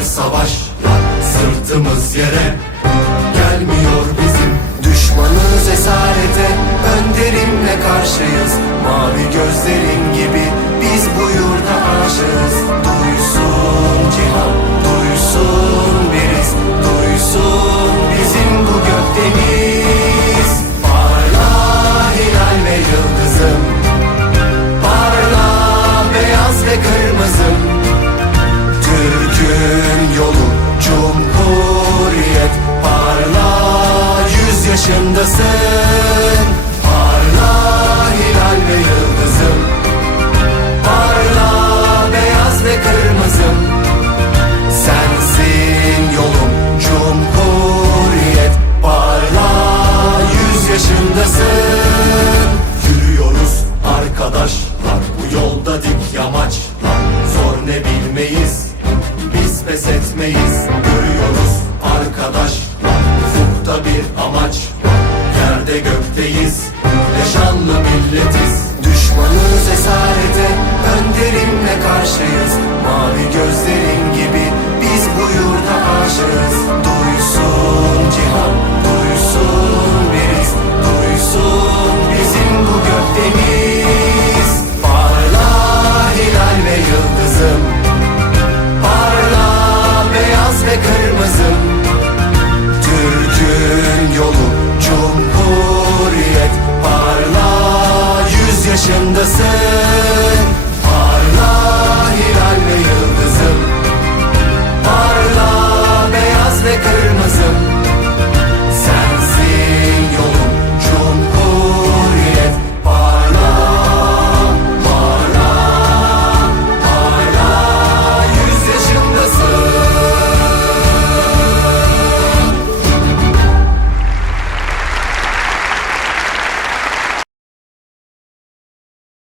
Her savaş sırtımız yere. Gelmiyor bizim Düşmanız esarete. Önderimle karşıyız. Mavi gözlerin gibi biz bu yurda aşığız. Yaşındasın Yürüyoruz arkadaşlar. Bu yolda dik yamaçlar Zor ne bilmeyiz Biz pes etmeyiz. Görüyoruz arkadaşlar. Ufukta bir amaç Yerde gökteyiz Yaşanlı milletiz. Düşmanız esarete Önderimle karşıyız. Mavi gözlerin gibi Biz bu yurda aşığız yaşındasın.